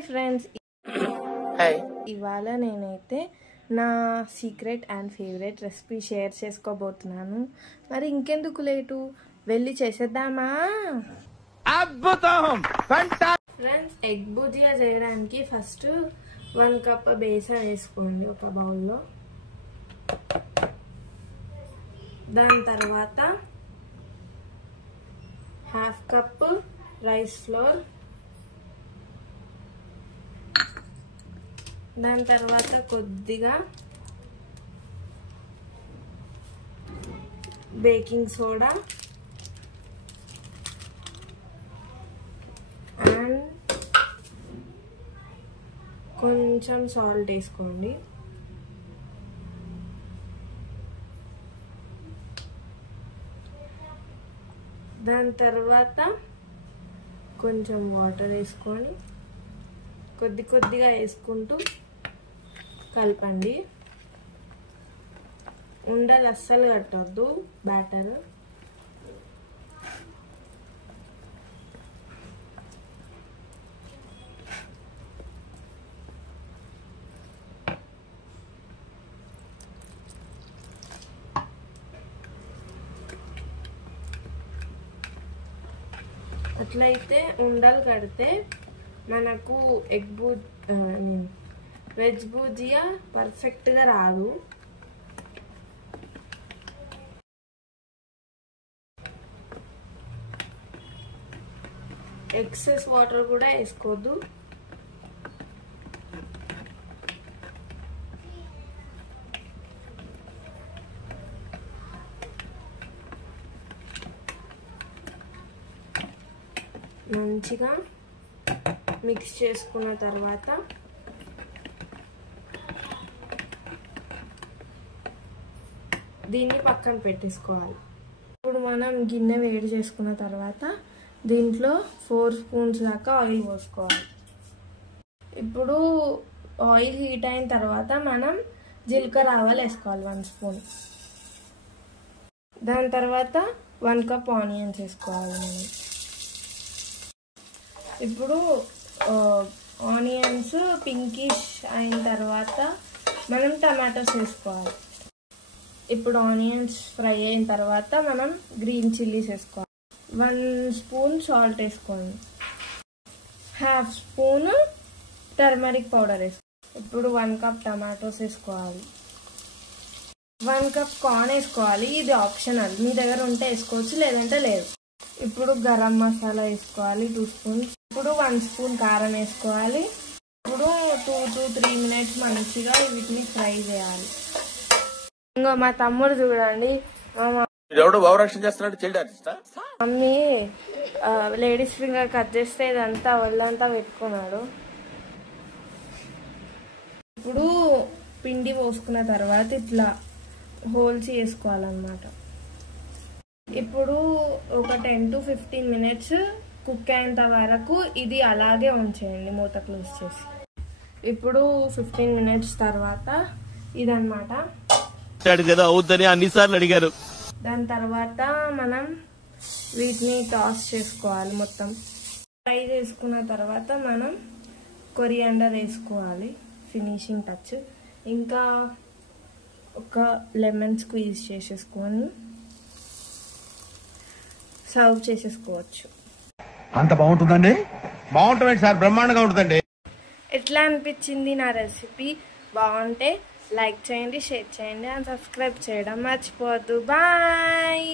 Hi friends, ఇవాళ నేనైతే నా secret and favourite recipe share చేసుకోబోతున్నాను. మరి ఇంకెందుకు లేటు, వెళ్ళి చేసేద్దామా? ఫ్రెండ్స్, ఎగ్ భుజియా చేయడానికి ఫస్ట్ 1 కప్ బేసన్ వేసుకోండి ఒక బౌల్లో. దాని తర్వాత 1/2 కప్ రైస్ ఫ్లోర్, దాని తర్వాత కొద్దిగా బేకింగ్ సోడా అండ్ కొంచెం సాల్ట్ వేసుకోండి. దాని తర్వాత కొంచెం వాటర్ వేసుకొని కొద్దిగా వేసుకుంటూ కలపండి. ఉండలు అస్సలు కట్టొద్దు బ్యాటర్. అట్లయితే ఉండలు కడితే మనకు వెజ్ భుజియా పర్ఫెక్ట్గా రాదు. ఎక్సెస్ వాటర్ కూడా వేసుకోవద్దు. మంచిగా మిక్స్ చేసుకున్న తర్వాత దీన్ని పక్కన పెట్టేసుకోవాలి. ఇప్పుడు మనం గిన్నె వేడి చేసుకున్న తర్వాత దీంట్లో 4 స్పూన్స్ దాకా ఆయిల్ పోసుకోవాలి. ఇప్పుడు ఆయిల్ హీట్ అయిన తర్వాత మనం జీలకర్ర ఆవాలు వేసుకోవాలి 1 స్పూన్. దాని తర్వాత 1 కప్ ఆనియన్స్ వేసుకోవాలి మనం. ఇప్పుడు ఆనియన్స్ పింకిష్ అయిన తర్వాత మనం టమాటోస్ వేసుకోవాలి. ఇప్పుడు ఆనియన్స్ ఫ్రై అయిన తర్వాత మనం గ్రీన్ చిల్లీస్ వేసుకోవాలి. 1 స్పూన్ సాల్ట్ వేసుకోండి. 1/2 స్పూన్ టర్మరిక్ పౌడర్ వేసుకోవాలి. ఇప్పుడు 1 కప్ టమాటోస్ వేసుకోవాలి. 1 కప్ కార్న్ వేసుకోవాలి. ఇది ఆప్షనల్, మీ దగ్గర ఉంటే వేసుకోవచ్చు, లేదంటే లేదు. ఇప్పుడు గరం మసాలా వేసుకోవాలి 2 స్పూన్స్. ఇప్పుడు 1 స్పూన్ కారం వేసుకోవాలి. ఇప్పుడు 2 to 3 మినిట్స్ మంచిగా వీటిని ఫ్రై చేయాలి. ఇంకో మా తమ్ముడు చూడండి, మమ్మీ లేడీస్ ఫింగర్ కట్ చేస్తే ఇదంతా ఒళ్ళంతా పెట్టుకున్నాడు. ఇప్పుడు పిండి పోసుకున్న తర్వాత ఇట్లా హోల్స్ వేసుకోవాలన్నమాట. ఇప్పుడు ఒక 10 to 15 మినిట్స్ కుక్ అయినంత వరకు ఇది అలాగే ఉంచేయండి మూత క్లోజ్ చేసి. ఇప్పుడు 15 మినిట్స్ తర్వాత ఇదన్నమాట. దాని తర్వాత మనం వీటిని టాస్ చేసుకోవాలి. మొత్తం ఫ్రై చేసుకున్న తర్వాత మనం కొరియాండర్ వేసుకోవాలి, ఫినిషింగ్ టచ్. ఇంకా ఒక లెమన్ స్క్వీజ్ చేసేసుకొని సర్వ్ చేసేసుకోవచ్చు. అంత బాగుంటుందండి? బాగుంటుంది సార్, బ్రహ్మాండంగా ఉంటుందండి. ఎట్లా అనిపించింది నా రెసిపీ? బాగుంటే లైక్ చేయండి, షేర్ చేయండి అండ్ సబ్స్క్రైబ్ చేయడం మర్చిపోవద్దు. బాయ్.